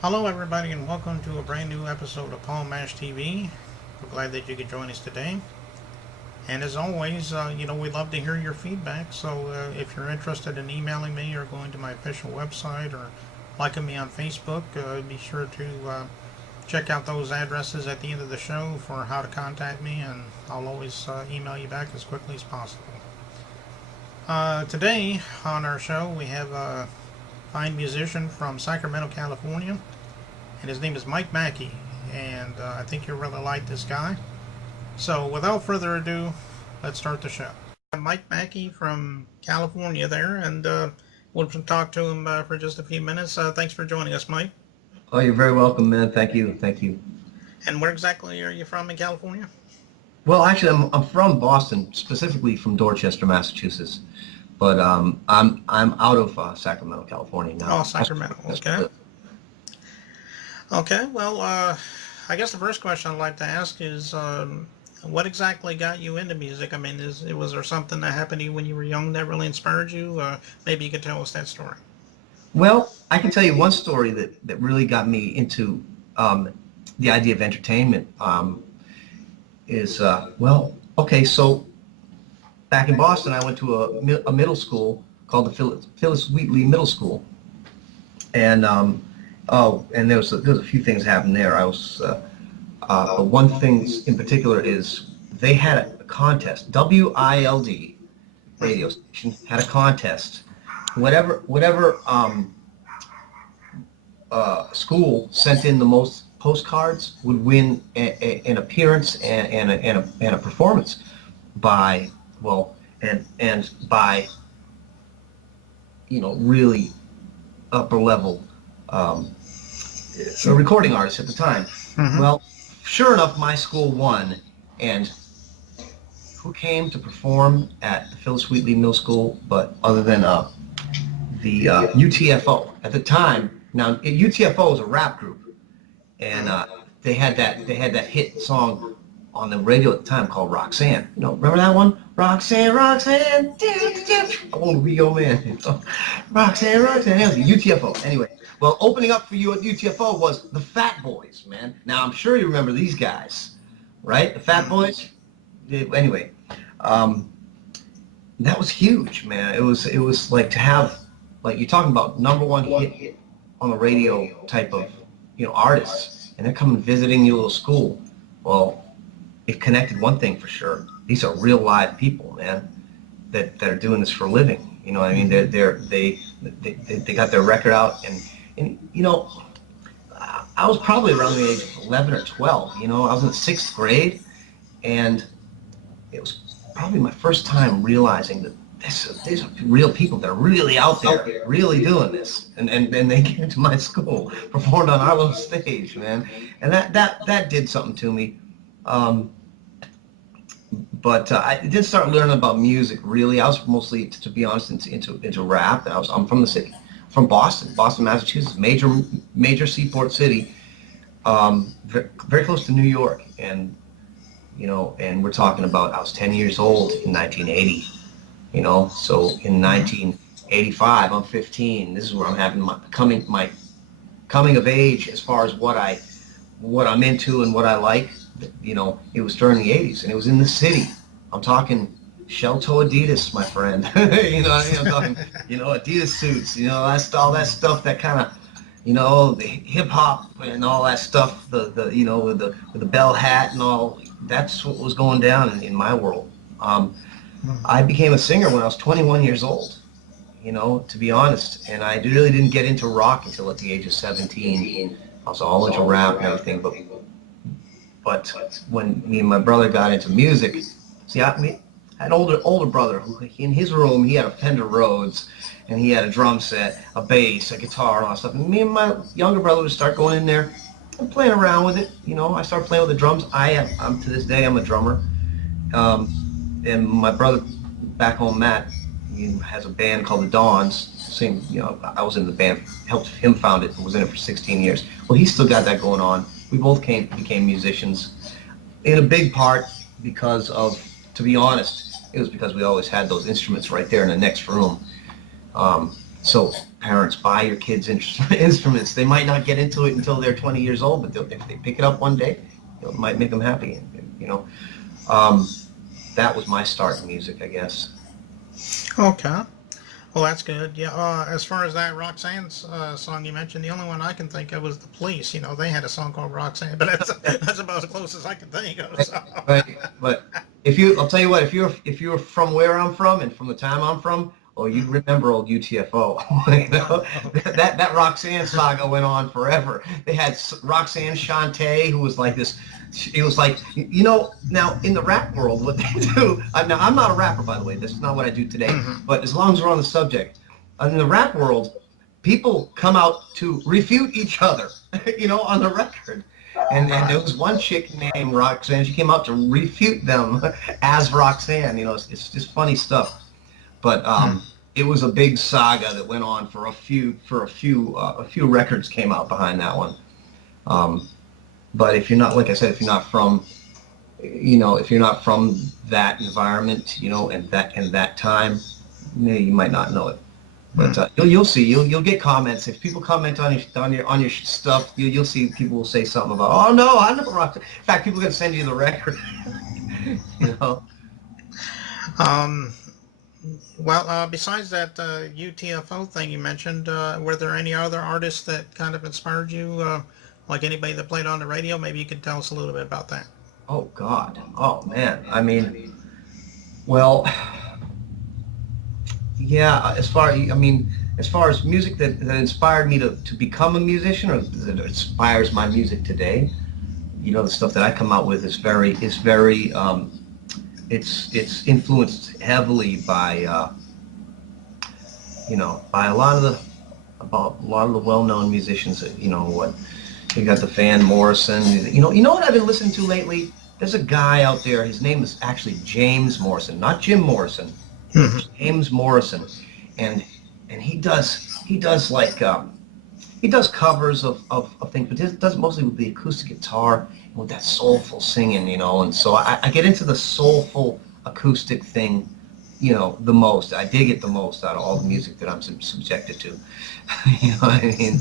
Hello, everybody, and welcome to a brand new episode of Paul Mash TV. We're glad that you could join us today. And as always, we love to hear your feedback. So if you're interested in emailing me or going to my official website or liking me on Facebook, be sure to check out those addresses at the end of the show for how to contact me, and I'll always email you back as quickly as possible. Today on our show, we have a fine musician from Sacramento, California, and his name is Mike Macchi, and I think you'll really like this guy. So without further ado, let's start the show. Mike Macchi from California there, and we'll talk to him for just a few minutes. Thanks for joining us, Mike. Oh, you're very welcome, man. Thank you. Thank you. And where exactly are you from in California? Well, actually, I'm from Boston, specifically from Dorchester, Massachusetts, but I'm out of Sacramento, California now. Oh, Sacramento. Okay. Okay. Well, I guess the first question I'd like to ask is, what exactly got you into music? I mean, was there something that happened to you when you were young that really inspired you? Maybe you could tell us that story. Well, I can tell you one story that really got me into the idea of entertainment. Okay, so back in Boston, I went to a middle school called the Phyllis Wheatley Middle School, and and there was a few things happened there. One thing in particular is they had a contest. WILD radio station had a contest. Whatever school sent in the most postcards would win an appearance and a performance by and by really upper level recording artists at the time. Mm-hmm. Well, sure enough, my school won, and who came to perform at the Phyllis Wheatley Middle School, but other than the UTFO at the time. Now, UTFO is a rap group, and they had that hit song on the radio at the time called Roxanne. Remember that one? Roxanne, Roxanne, I want to be your man. Roxanne, Roxanne. That was UTFO. Anyway, well, opening up for you at UTFO was the Fat Boys, man. Now, I'm sure you remember these guys, right? The Fat Boys. Anyway, that was huge, man. It was like to have, like, you're talking about number one hit on the radio type of artists, and they're coming visiting your little school. Well, it connected one thing for sure. These are real live people, man, that are doing this for a living. You know what I mean? They got their record out, and I was probably around the age of 11 or 12. I was in the 6th grade, and it was probably my first time realizing that these are real people that are really out there, really doing this. And they came to my school, performed on our little stage, man. And that did something to me. But I did start learning about music, really. I was mostly, to be honest, into rap. I'm from the city, from Boston, Massachusetts, major seaport city, very close to New York. And and we're talking about, I was 10 years old in 1980, so in 1985, I'm 15. This is where I'm having my coming of age as far as what I'm into and what I like. It was during the 80s, and it was in the city. I'm talking shell-toe Adidas, my friend. I'm talking, Adidas suits, all that stuff that kind of, the hip hop and all that stuff, with the bell hat and all. That's what was going down in my world. I became a singer when I was 21 years old, to be honest, and I really didn't get into rock until at the age of 17. I was all into rap and everything, but when me and my brother got into music, see, I had an older brother who, in his room, he had a Fender Rhodes, and he had a drum set, a bass, a guitar, and all that stuff. And me and my younger brother would start going in there and playing around with it. I started playing with the drums. I'm to this day, I'm a drummer. And my brother back home, Matt, he has a band called the Dawns. Same, I was in the band, helped him found it, and was in it for 16 years. Well, he's still got that going on. We both became musicians, in a big part because of, to be honest, it was because we always had those instruments right there in the next room. So parents, buy your kids instruments. They might not get into it until they're 20 years old, but if they pick it up one day, it might make them happy. You know, um, that was my start in music, I guess. Okay. Well, that's good. Yeah. As far as that Roxanne's song you mentioned, the only one I can think of was the Police. You know, they had a song called Roxanne, but that's about as close as I can think of. So. But I'll tell you what, if you're from where I'm from and from the time I'm from, oh, you'd remember old UTFO. You know, that Roxanne saga went on forever. They had Roxanne Shante, who was like this. It was like, you know, now in the rap world, what they do. Now I'm not a rapper, by the way. This is not what I do today. Mhm. But as long as we're on the subject, in the rap world, people come out to refute each other. You know, on the record. And there was one chick named Roxanne. She came out to refute them as Roxanne. You know, it's just funny stuff. But it was a big saga that went on for a few records came out behind that one. But if you're not, like I said, if you're not from, you know, if you're not from that environment, you know, and that time, you might not know it. But you'll see, you'll get comments if people comment on your stuff. You'll see people will say something about, oh no, I never rocked it. In fact, people are gonna send you the record. You know. Um, well, besides that UTFO thing you mentioned, were there any other artists that kind of inspired you, like anybody that played on the radio? Maybe you could tell us a little bit about that. Oh God. Oh man. I mean, well, yeah. As far as music that inspired me to become a musician, or that inspires my music today, you know, the stuff that I come out with is very it's influenced heavily by you know, by a lot of the well-known musicians that, you know, what you got, the Van Morrison. You know what I've been listening to lately? There's a guy out there. His name is actually James Morrison, not Jim Morrison. James Morrison, and he does like he does covers of things, but he does it mostly with the acoustic guitar and with that soulful singing, you know. And so I get into the soulful acoustic thing, you know, the most. I dig it the most out of all the music that I'm subjected to. You know what I mean?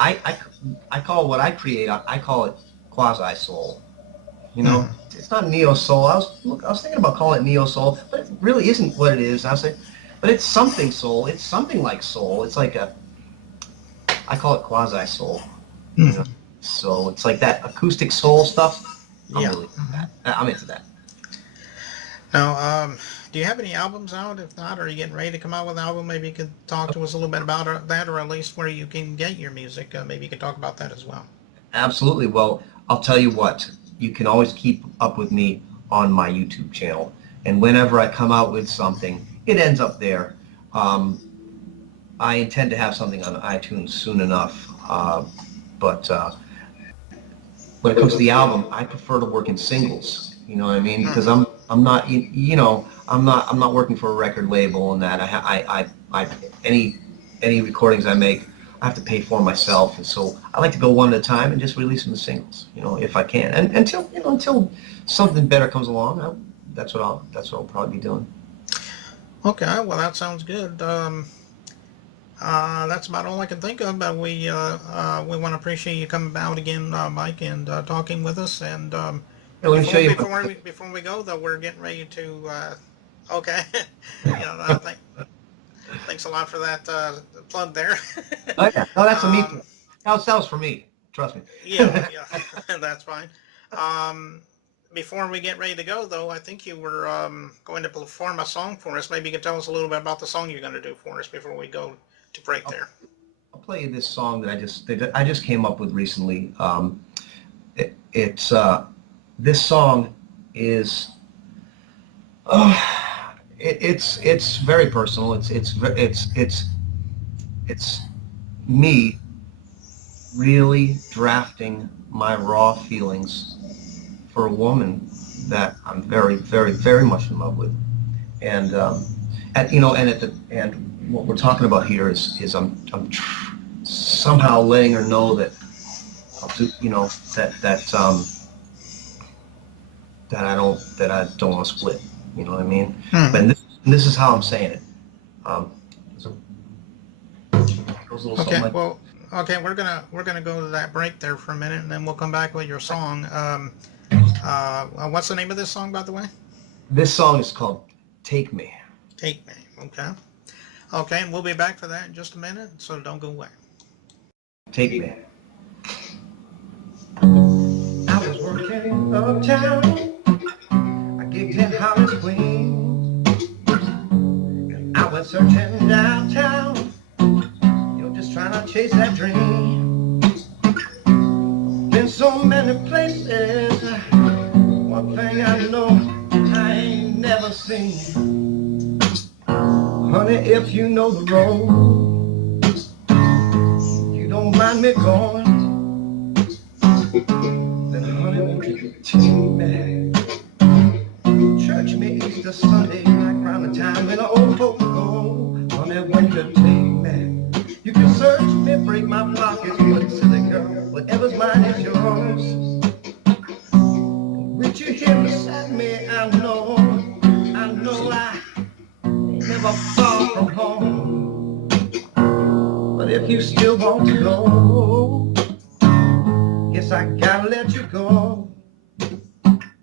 I call what I create, I call it quasi soul. You know, it's not neo soul. I was thinking about calling it neo soul, but it really isn't what it is. I say, but it's something soul. It's something like soul. It's like I call it quasi soul. You know? So it's like that acoustic soul stuff. I'm Yeah. really into that. I'm into that. Now, do you have any albums out? If not, are you getting ready to come out with an album? Maybe you could talk to us a little bit about that, or at least where you can get your music. Maybe you could talk about that as well. Absolutely. Well, I'll tell you what. You can always keep up with me on my YouTube channel, and whenever I come out with something, it ends up there. I intend to have something on iTunes soon enough, but when it comes to the album, I prefer to work in singles. You know what I mean? Because I'm not, you know, I'm not working for a record label and that. I any recordings I make, I have to pay for myself, and so I like to go one at a time and just release them as singles, you know, if I can, and until something better comes along, that's what I'll probably be doing. Okay, well that sounds good. That's about all I can think of. But we want to appreciate you coming out again, Mike, and talking with us. And Hey, let me show you. before we go, though, we're getting ready to. Okay, you know, thanks a lot for that plug there. Oh yeah, no, that's a me. um, That was for me. Trust me. yeah, that's fine. Before we get ready to go, though, I think you were going to perform a song for us. Maybe you could tell us a little bit about the song you're going to do for us before we go to break there. I'll play you this song that I just came up with recently. It's this song is it's very personal. It's me really drafting my raw feelings for a woman that I'm very, very, very much in love with, and what we're talking about here is I'm somehow letting her know that that I don't want to split. You know what I mean? Hmm. And this is how I'm saying it. So goes a little Okay, something like. well, okay, we're gonna go to that break there for a minute, and then we'll come back with your song. What's the name of this song, by the way? This song is called "Take Me." Take Me. Okay. Okay, and we'll be back for that in just a minute, so don't go away. Take me. I was working uptown. I gigged in Hollis Queens. I went searching downtown, just trying to chase that dream. Been so many places. One thing I know, I ain't never seen. Honey, if you know the road, you don't mind me going, then honey, won't you take me? Church me Easter Sunday, like around the time when the old folks go. Honey, won't you take me? You can search me, break my pockets, but silly girl, whatever's mine is yours. With you here beside me, I know I ain't never far from home. But if you still want to go, guess I gotta let you go.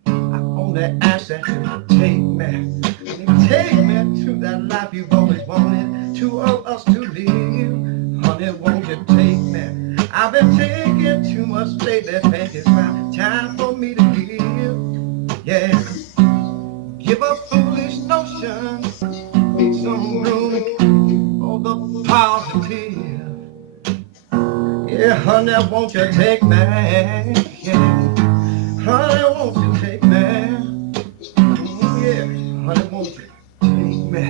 I only ask that you take me. Take me to that life you've always wanted, two of us to live. Honey, won't you take me? I've been taking too much lately, think it's about time for me to give. Yeah, give up foolish notions, make some room for the positive. Yeah, honey, won't you take me? Yeah, honey, won't you take me? Yeah, honey, won't you take me?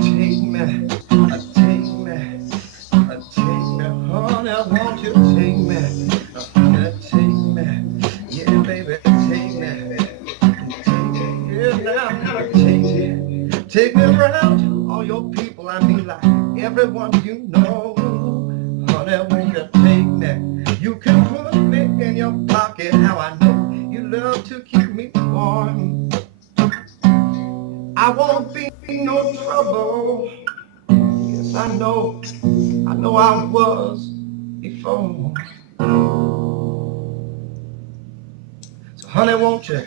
Take me, take me, take me, honey, won't you take me? Take me, yeah, baby, take me, yeah, now, take me, take me around all your people. I mean, like everyone you know. Honey, won't you take me? You can put me in your pocket. How I know you love to keep me warm. I won't be no trouble. Yes, I know I was before. So honey, won't you